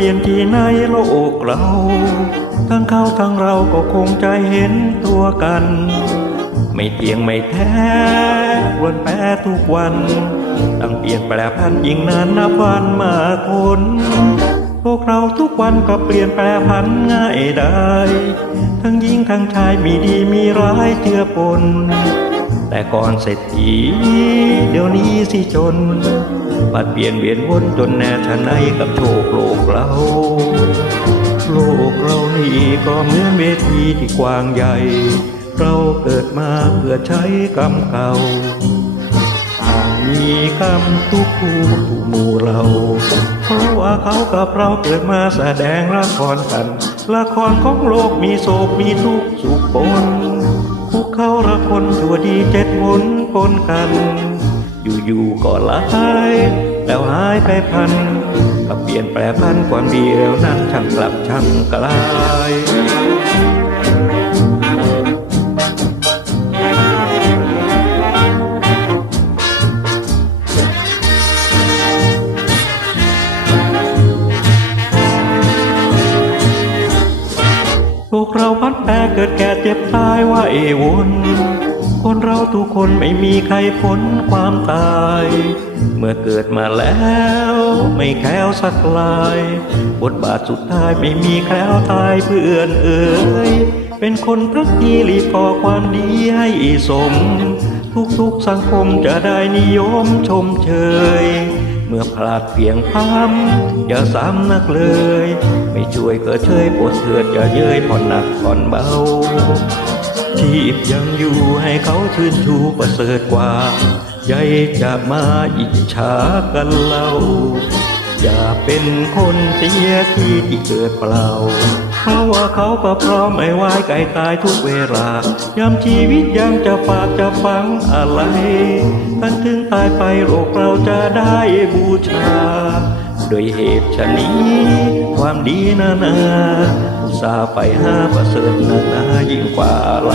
ปลี่ยนที่ในโลกเรา ทั้งเขาทั้งเราก็คงใจเห็นตัวกัน ไม่เที่ยงไม่แท้รวนแปรทุกวัน ตั้งเปลี่ยนแปลพันยิ่งนานนับวันมาคนพวกเราทุกวันก็เปลี่ยนแปลพันง่ายได้ ทั้งหญิงทั้งชายมีดีมีร้ายเจือปน แต่ก่อนเศรษฐีเดี๋ยวนี้สิจนปัดเปลี่ยนเวียนวนจนแน่ชะไหนกับโชคโลกเรา โลกเรานี่ก็เหมือนเวทีที่กว้างใหญ่ เราเกิดมาเพื่อใช้กรรมเก่าต่างมีกรรมทุกคู่ทุกหมู่เรา เพราะว่าเขากับเราเกิดมาแสดงละครกัน ละครของโลกมีโศกมีทุกข์สุขปน กเขาละคนตัวดีเจ็ดหนปนกัน อยู่ๆก็ละหายแล้วหายไปพันก็เปลี่ยนแปลพันความดีแล้วนั้นช่างกลับช่างกลาย กิดแก่เจ็บตายว่าเอวนคนเราทุกคนไม่มีใครพ้นความตาย เมื่อเกิดมาแล้วไม่แคล้วสักลายบทบาทสุดท้ายไม่มีแคล้วตายเพื่อนเอ่ยเป็นคนพระกีรีก่อความดีให้สม ทุกๆสังคมจะได้นิยมชมเชย เมื่อพลาดเพียงพำอย่าซ้ำนักเลย ไม่ช่วยก็เชยปวดเถือดอย่าเย้ยผ่อนหนักผ่อนเบาชีพยังอยู่ให้เขาชื่นชูประเสริฐกว่าใหญ่จะมาอิจฉากันเล่า อย่าเป็นคนเสียที่ที่เกิดเปล่า เพราะว่าเขาก็พร้อมไม่ไหวไก่ตายทุกเวลายามชีวิตยังจะฝากจะฟังอะไรกันถึงตายไปโลกเราจะได้บูชา โดยเหตุชะนี้ ความดีนานา สาไปหาประเสริฐนานายิ่งกว่าอะไร